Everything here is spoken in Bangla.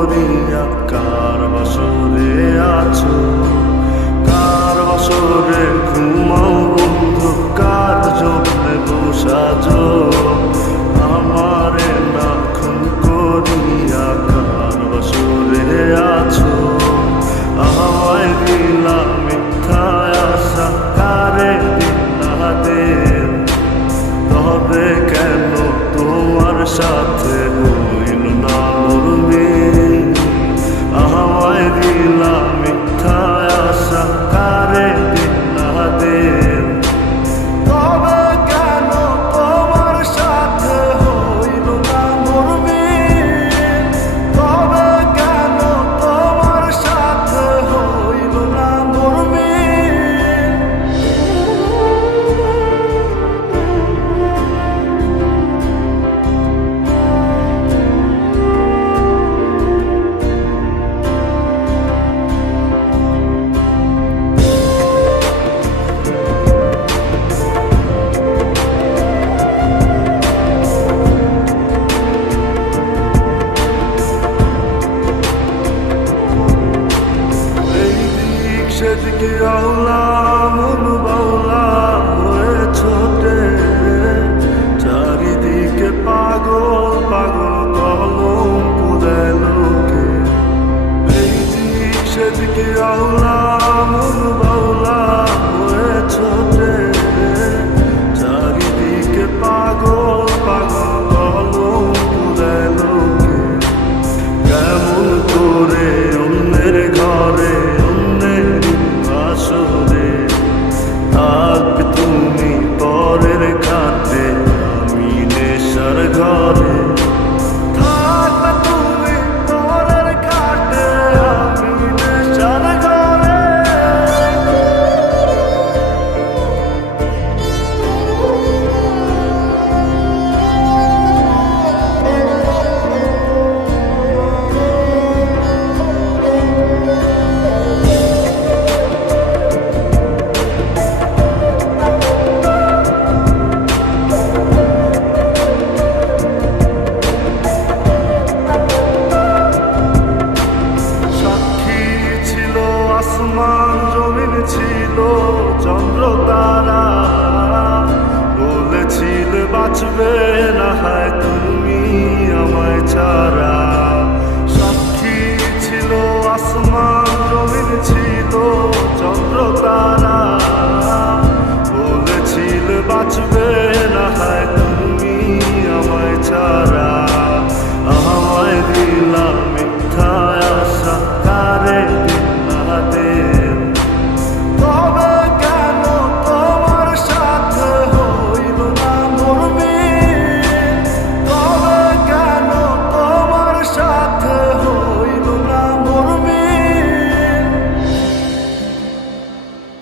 করিয়া কার বাসরে আছো, কার বাসরে ঘুমাও বন্ধু, কার জন্যে বসাজো আমারে না খুন করিয়া কার বাসরে আছো। আমায় দিলা মিথ্যা আশা, কারে দিলা দেব, তবে কেন তোমার সাথে হইল না মরমিল। আমায় দিলা মিথ্যা আশা, কারে দিলা দেব, তবে কেন তোমার সাথে হইল না মরমিল, তবে কেন তোমার সাথে হইল না মরমিল। সেদিকে আওলা মন বাউলা হয়ে ছোটে, চারিদিকে পাগল পাগল কলম পুরায় লোকে। এই দিক সেদিকে আওলা মন বাউলা হয়ে ছোটে, চারিদিকে পাগল পাগল কলম পুরায় লোকে। কেমন করে অন্যের ঘরে থাকবে তুমি পরের খাতে, আমি নেশার ঘরে থাকবে তুমি পরের খাতে, আমি নেশার ঘরে। আসমান জমিন ছিল চন্দ্র তারা, বলেছিল বাঁচবে না।